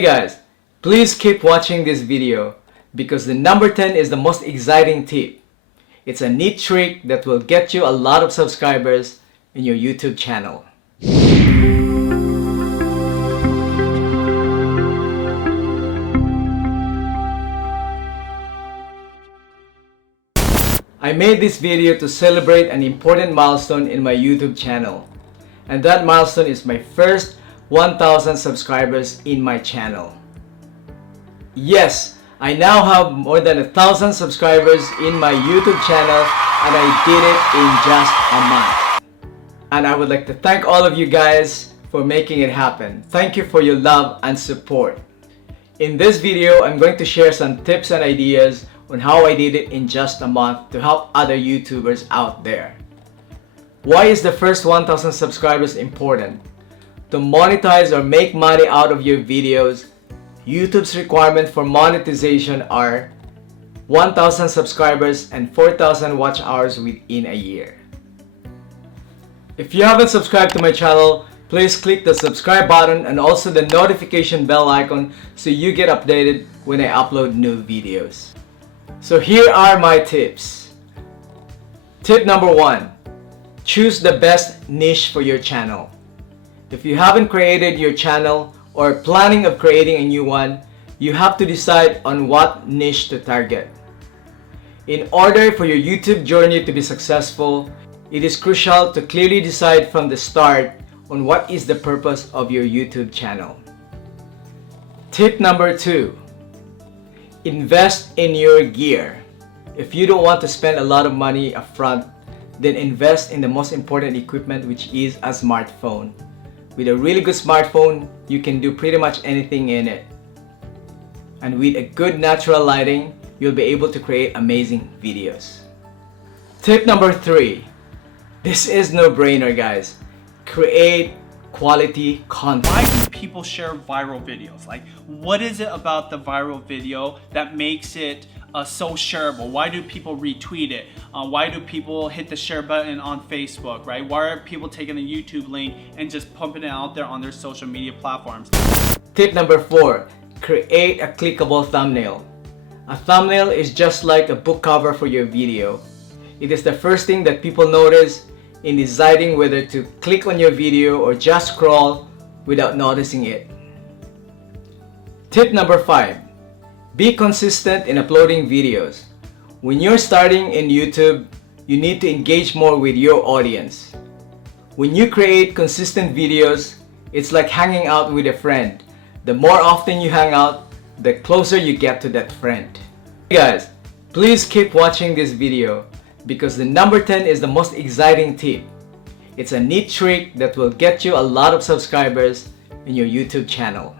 Hey guys, please keep watching this video because the number 10 is the most exciting tip. It's a neat trick that will get you a lot of subscribers in your YouTube channel. I made this video to celebrate an important milestone in my YouTube channel. And that milestone is my first 1,000 subscribers in my channel. Yes, I now have more than 1,000 subscribers in my YouTube channel and I did it in just a month. And I would like to thank all of you guys for making it happen. Thank you for your love and support. In this video, I'm going to share some tips and ideas on how I did it in just a month to help other YouTubers out there. Why is the first 1,000 subscribers important? To monetize or make money out of your videos, YouTube's requirement for monetization are 1,000 subscribers and 4,000 watch hours within a year. If you haven't subscribed to my channel, please click the subscribe button and also the notification bell icon so you get updated when I upload new videos. So here are my tips. Tip number 1. Choose the best niche for your channel. If you haven't created your channel or planning of creating a new one, you have to decide on what niche to target. In order for your YouTube journey to be successful, it is crucial to clearly decide from the start on what is the purpose of your YouTube channel. Tip number 2. Invest in your gear. If you don't want to spend a lot of money upfront, then invest in the most important equipment, which is a smartphone. With a really good smartphone, you can do pretty much anything in it. And with a good natural lighting, you'll be able to create amazing videos. Tip number 3. This is no-brainer, guys. Create quality content. Why do people share viral videos? Like, what is it about the viral video that makes it so shareable? Why do people retweet it? Why do people hit the share button on Facebook, right? Why are people taking a YouTube link and just pumping it out there on their social media platforms? Tip number 4. Create a clickable thumbnail. A thumbnail is just like a book cover for your video. It is the first thing that people notice in deciding whether to click on your video or just scroll without noticing it. Tip number 5. Be consistent in uploading videos. When you're starting in YouTube, you need to engage more with your audience. When you create consistent videos, it's like hanging out with a friend. The more often you hang out, the closer you get to that friend. Hey guys, please keep watching this video because the number 10 is the most exciting tip. It's a neat trick that will get you a lot of subscribers in your YouTube channel.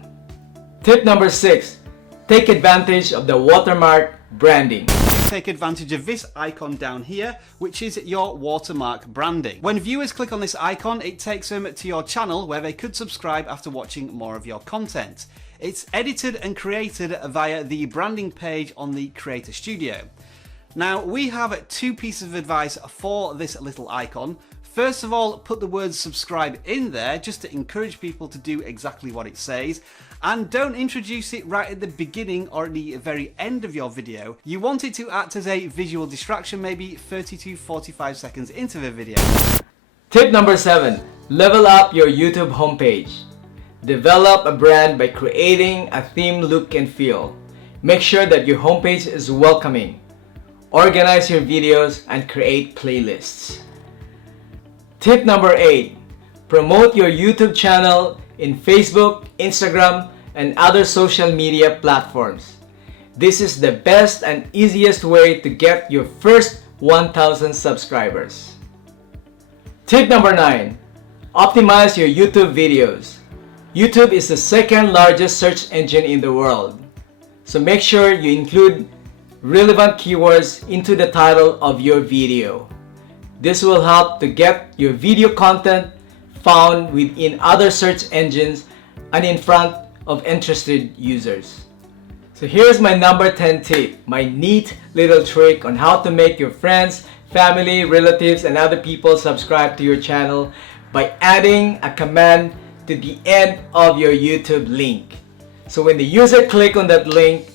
Tip number 6. Take advantage of the watermark branding. Take advantage of this icon down here, which is your watermark branding. When viewers click on this icon, it takes them to your channel where they could subscribe after watching more of your content. It's edited and created via the branding page on the Creator Studio. Now, we have 2 pieces of advice for this little icon. First of all, put the word subscribe in there just to encourage people to do exactly what it says. And don't introduce it right at the beginning or at the very end of your video. You want it to act as a visual distraction, maybe 30 to 45 seconds into the video. Tip number 7. Level up your YouTube homepage. Develop a brand by creating a theme, look and feel. Make sure that your homepage is welcoming. Organize your videos and create playlists. Tip number 8. Promote your YouTube channel in Facebook, Instagram, and other social media platforms. This is the best and easiest way to get your first 1,000 subscribers. Tip number 9. Optimize your YouTube videos. YouTube is the second largest search engine in the world. So make sure you include relevant keywords into the title of your video. This will help to get your video content found within other search engines and in front of interested users. So here's my number 10 tip, my neat little trick on how to make your friends, family, relatives, and other people subscribe to your channel by adding a command to the end of your YouTube link. So when the user click on that link,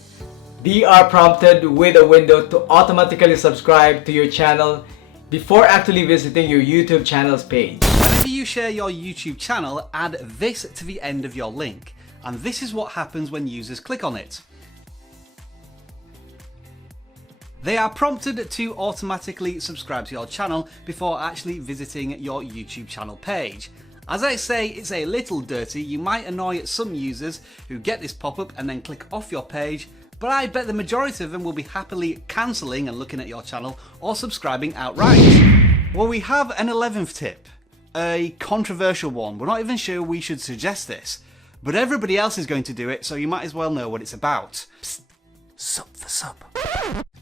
they are prompted with a window to automatically subscribe to your channel before actually visiting your YouTube channel's page. Whenever you share your YouTube channel, add this to the end of your link. And this is what happens when users click on it. They are prompted to automatically subscribe to your channel before actually visiting your YouTube channel page. As I say, it's a little dirty. You might annoy some users who get this pop-up and then click off your page, but I bet the majority of them will be happily cancelling and looking at your channel or subscribing outright. Well, we have an 11th tip, a controversial one. We're not even sure we should suggest this, but everybody else is going to do it, so you might as well know what it's about. Psst, sub for sub.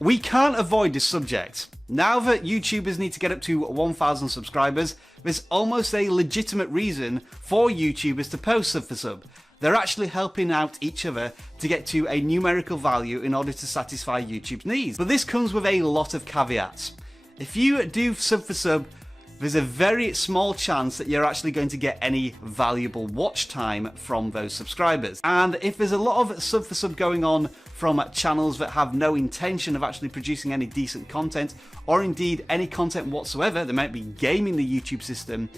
We can't avoid this subject. Now that YouTubers need to get up to 1,000 subscribers, there's almost a legitimate reason for YouTubers to post sub for sub. They're actually helping out each other to get to a numerical value in order to satisfy YouTube's needs. But this comes with a lot of caveats. If you do sub for sub, there's a very small chance that you're actually going to get any valuable watch time from those subscribers. And if there's a lot of sub for sub going on from channels that have no intention of actually producing any decent content, or indeed any content whatsoever, they might be gaming the YouTube system,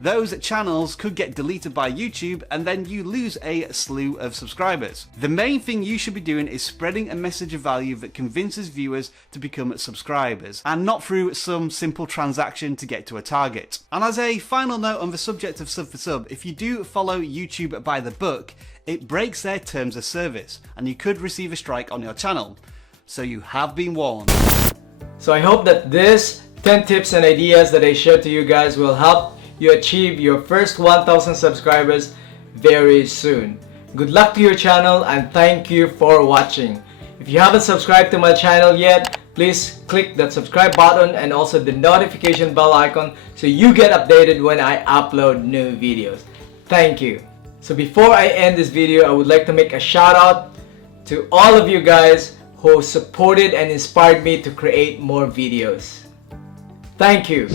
those channels could get deleted by YouTube and then you lose a slew of subscribers. The main thing you should be doing is spreading a message of value that convinces viewers to become subscribers, and not through some simple transaction to get to a target. And as a final note on the subject of sub for sub, if you do follow YouTube by the book, it breaks their terms of service and you could receive a strike on your channel. So you have been warned. So I hope that this 10 tips and ideas that I shared to you guys will help you achieve your first 1,000 subscribers very soon. Good luck to your channel and thank you for watching. If you haven't subscribed to my channel yet, please click that subscribe button and also the notification bell icon so you get updated when I upload new videos. Thank you. So before I end this video, I would like to make a shout out to all of you guys who supported and inspired me to create more videos. Thank you.